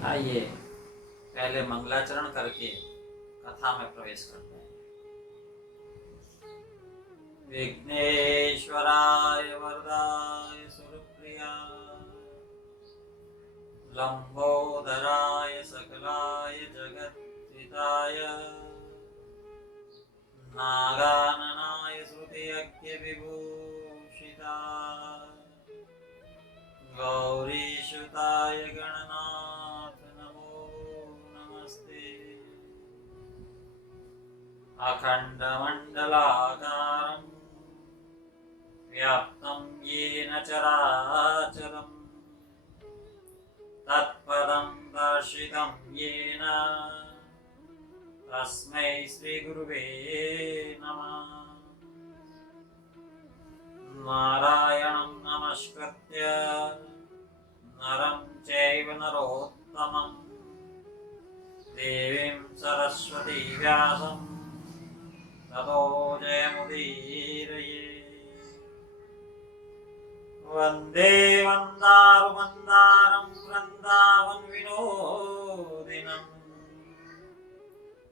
आइए पहले मंगलाचरण करके कथा में प्रवेश करते हैं। विघ्नेश्वराय वरदाय सुरप्रियाय लंबोदराय सकलाय जगद्विताय नागाननाय श्रुतियज्ञ विभूषिताय गौरीशुताय गणनाथ नमो नमस्ते। अखण्डमण्डलाकारं व्याप्तं येन चराचरं तत्पदं दर्शितं येन तस्मै श्रीगुरुवे नमः। नारायणं नमस्कृत्य नरं चैव नरोत्तमं देवीं सरस्वती व्यासं ततो जयमुदीरये। वन्दे वन्दारुमन्दारं वृन्दावनविनोदिनं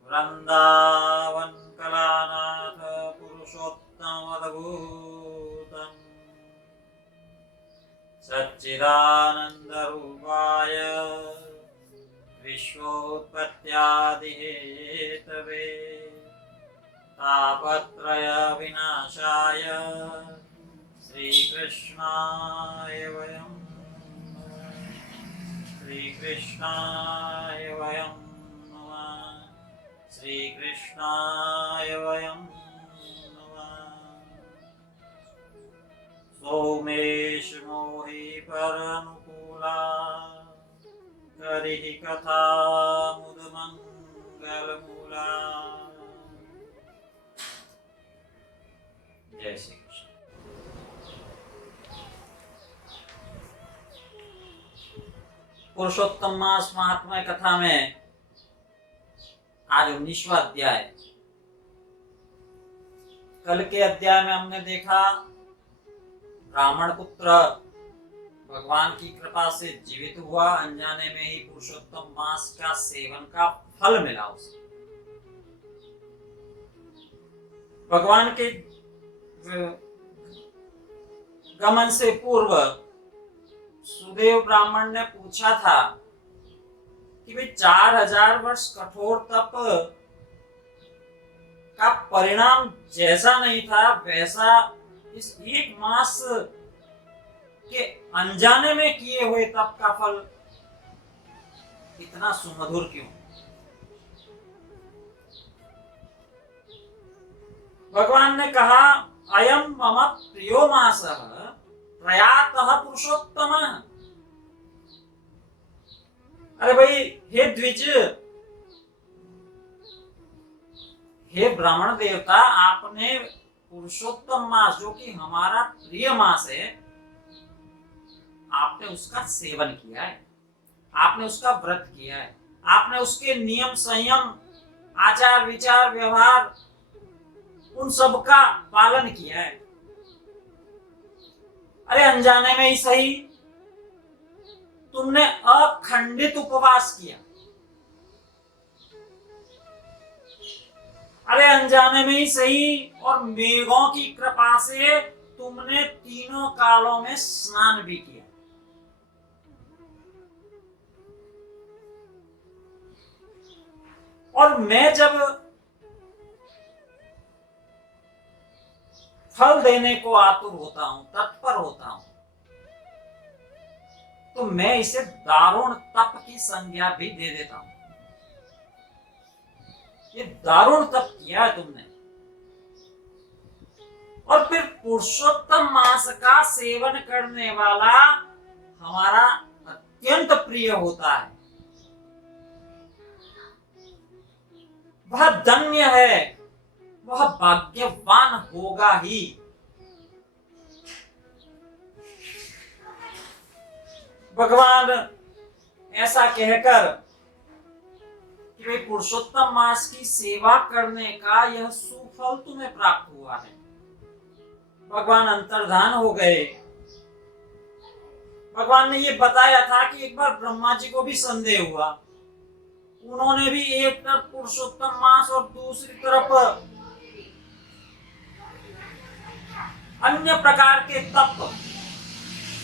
वृन्दावनकलानाथ पुरुषोत्तमवद्भूतं सच्चिदानन्दरूपाय विश्वोत्पत्त्यादिहेतवे तापत्रयविनाशाय श्रीकृष्णाय वयं श्रीकृष्णाय वयं नमः श्रीकृष्णाय वयं नमः। सोमेश मोहि परनुकूला करिः कथा मुदमङ्गलमूला। जय श्री कृष्ण। पुरुषोत्तम मास महात्म्य कथा में आज 19वां अध्याय। कल के अध्याय में हमने देखा ब्राह्मण पुत्र भगवान की कृपा से जीवित हुआ, अनजाने में ही पुरुषोत्तम मास का सेवन का फल मिला उसे। भगवान के गमन से पूर्व सुदेव ब्राह्मण ने पूछा था कि भाई 4000 वर्ष कठोर तप का परिणाम जैसा नहीं था वैसा इस एक मास के अनजाने में किए हुए तप का फल इतना सुमधुर क्यों? भगवान ने कहा अयम मम प्रियो मासः प्रयातः पुरुषोत्तम। अरे भाई, हे द्विज, हे ब्राह्मण देवता, आपने पुरुषोत्तम मास जो कि हमारा प्रिय मास है, आपने उसका सेवन किया है, आपने उसका व्रत किया है, आपने उसके नियम संयम आचार विचार व्यवहार उन सब का पालन किया है। अरे अनजाने में ही सही तुमने अखंडित उपवास किया। अरे अनजाने में ही सही और मेघों की कृपा से तुमने तीनों कालों में स्नान भी किया। और मैं जब फल देने को आतुर होता हूं, तत्पर होता हूं, तो मैं इसे दारुण तप की संज्ञा भी दे देता हूं। ये दारुण तप किया है तुमने। और फिर पुरुषोत्तम मास का सेवन करने वाला हमारा अत्यंत प्रिय होता है, वह धन्य है, वह भाग्यवान होगा ही। भगवान ऐसा कहकर कि पुरुषोत्तम मास की सेवा करने का यह सुफल तुम्हें प्राप्त हुआ है, भगवान अंतर्धान हो गए। भगवान ने ये बताया था कि एक बार ब्रह्मा जी को भी संदेह हुआ, उन्होंने भी एक तरफ पुरुषोत्तम मास और दूसरी तरफ अन्य प्रकार के तप,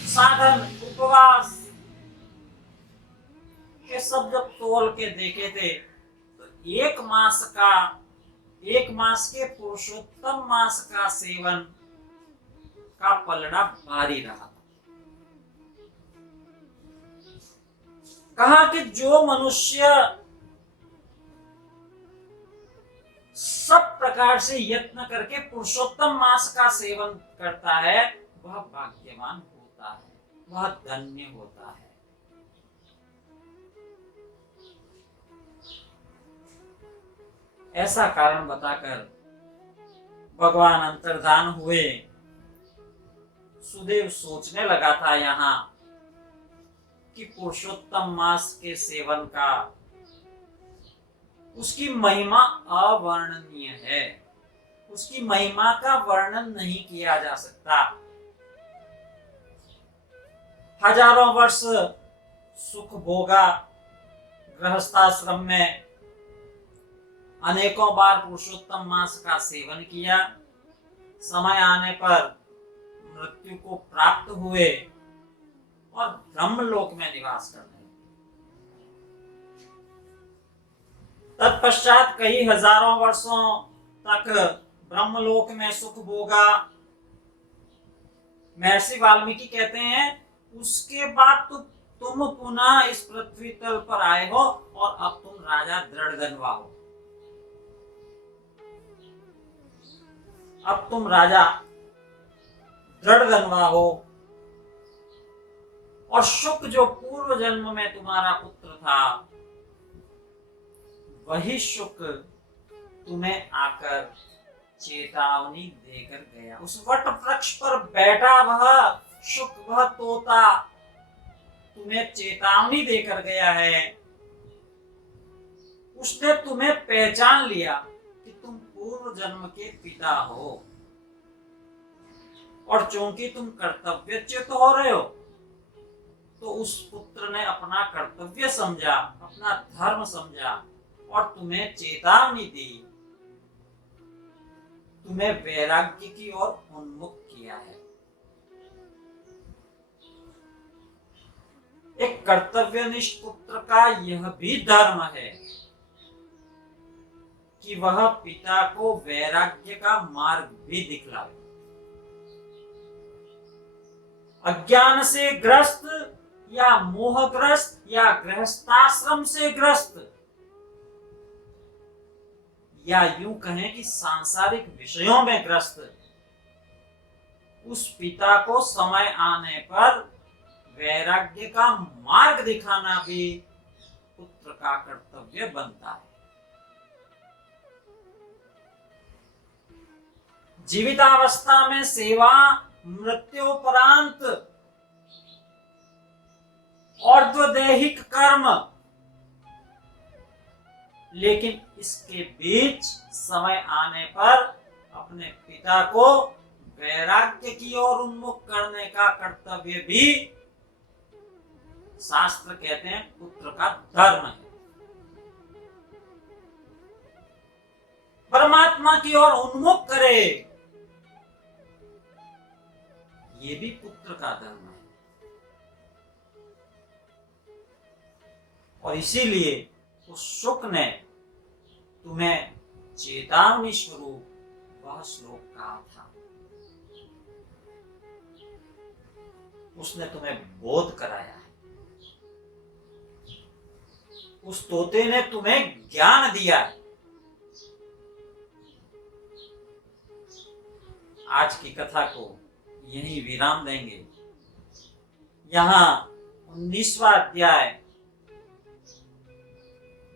साधन, उपवास ये सब जब तोल के देखे थे तो एक मास के पुरुषोत्तम मास का सेवन का पलड़ा भारी रहा। कहा कि जो मनुष्य सब प्रकार से यत्न करके पुरुषोत्तम मास का सेवन करता है वह भाग्यवान होता है, वह धन्य होता है। ऐसा कारण बताकर भगवान अंतर्धान हुए। सुदेव सोचने लगा था यहाँ कि पुरुषोत्तम मास के सेवन का उसकी महिमा अवर्णनीय है, उसकी महिमा का वर्णन नहीं किया जा सकता। हजारों वर्ष सुख भोगा, गृहस्थाश्रम में अनेकों बार पुरुषोत्तम मास का सेवन किया, समय आने पर मृत्यु को प्राप्त हुए और ब्रह्मलोक में निवास कर रहे। तत्पश्चात कई हजारों वर्षों तक ब्रह्मलोक में सुख भोगा। महर्षि वाल्मीकि कहते हैं उसके बाद तुम पुनः इस पृथ्वी तल पर आए हो और अब तुम राजा दृढ़धनवा हो। अब तुम राजा दृढ़धनवा हो और शुक जो पूर्व जन्म में तुम्हारा पुत्र था वही शुक तुम्हें आकर चेतावनी देकर गया। उस वट वृक्ष पर बैठा वह शुक, वह तोता तुम्हें चेतावनी देकर गया है। उसने तुम्हें पहचान लिया कि तुम पूर्व जन्म के पिता हो और चूंकि तुम कर्तव्यच्युत हो रहे हो तो उस पुत्र ने अपना कर्तव्य समझा, अपना धर्म समझा और तुम्हें चेतावनी दी, तुम्हें वैराग्य की ओर उन्मुख किया है। एक कर्तव्यनिष्ठ पुत्र का यह भी धर्म है कि वह पिता को वैराग्य का मार्ग भी दिखलावे। अज्ञान से ग्रस्त या मोहग्रस्त या गृहस्थाश्रम से ग्रस्त या यूं कहें कि सांसारिक विषयों में ग्रस्त उस पिता को समय आने पर वैराग्य का मार्ग दिखाना भी पुत्र का कर्तव्य बनता है। जीवितावस्था में सेवा, मृत्युपरांत और्ध्वदैहिक कर्म, लेकिन इसके बीच समय आने पर अपने पिता को वैराग्य की ओर उन्मुख करने का कर्तव्य भी शास्त्र कहते हैं पुत्र का धर्म है। परमात्मा की ओर उन्मुख करे ये भी पुत्र का धर्म है। और इसीलिए उस शुक ने तुम्हें चेतावनी स्वरूप वह श्लोक कहा था। उसने तुम्हें बोध कराया है। उस तोते ने तुम्हें ज्ञान दिया है। आज की कथा को यही विराम देंगे। यहाँ 19वां अध्याय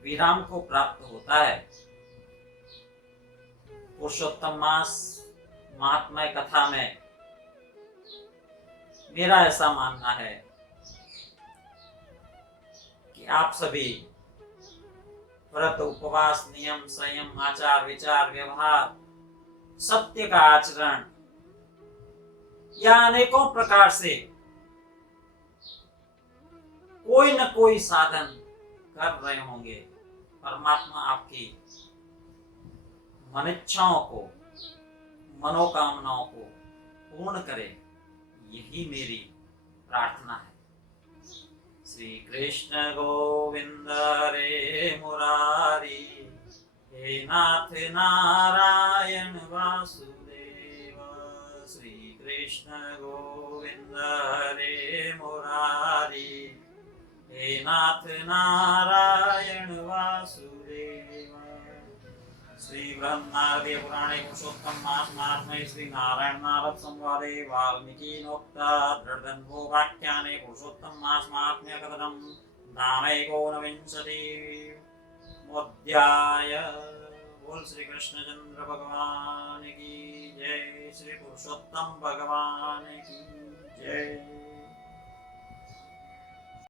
विराम को प्राप्त होता है। पुरुषोत्तम मास महात्म्य कथा में मेरा ऐसा मानना है कि आप सभी व्रत, उपवास, नियम, संयम, आचार, विचार, व्यवहार, सत्य का आचरण या अनेकों प्रकार से कोई न कोई साधन कर रहे होंगे। परमात्मा आपकी मनिच्छाओं को, मनोकामनाओं को पूर्ण करे, यही मेरी प्रार्थना है। श्री कृष्ण गोविंद हरे मुरारी, हे नाथ नारायण वासुदेव। श्री कृष्ण गोविंद हरे मुरारी, हे नाथ नारायण वासुदेव। श्री ब्रह्मनारदीय पुराणे पुरुषोत्तम महात्म्ये श्री नारायण नारद संवादे वाल्मीकिनोक्त दृढधन्वो वाक्याने पुरुषोत्तम महात्म्य कथनम नामैकोनविंशतिमोऽध्याय। बोल श्री कृष्णचंद्र भगवान की जय, श्री पुरुषोत्तम भगवान की जय।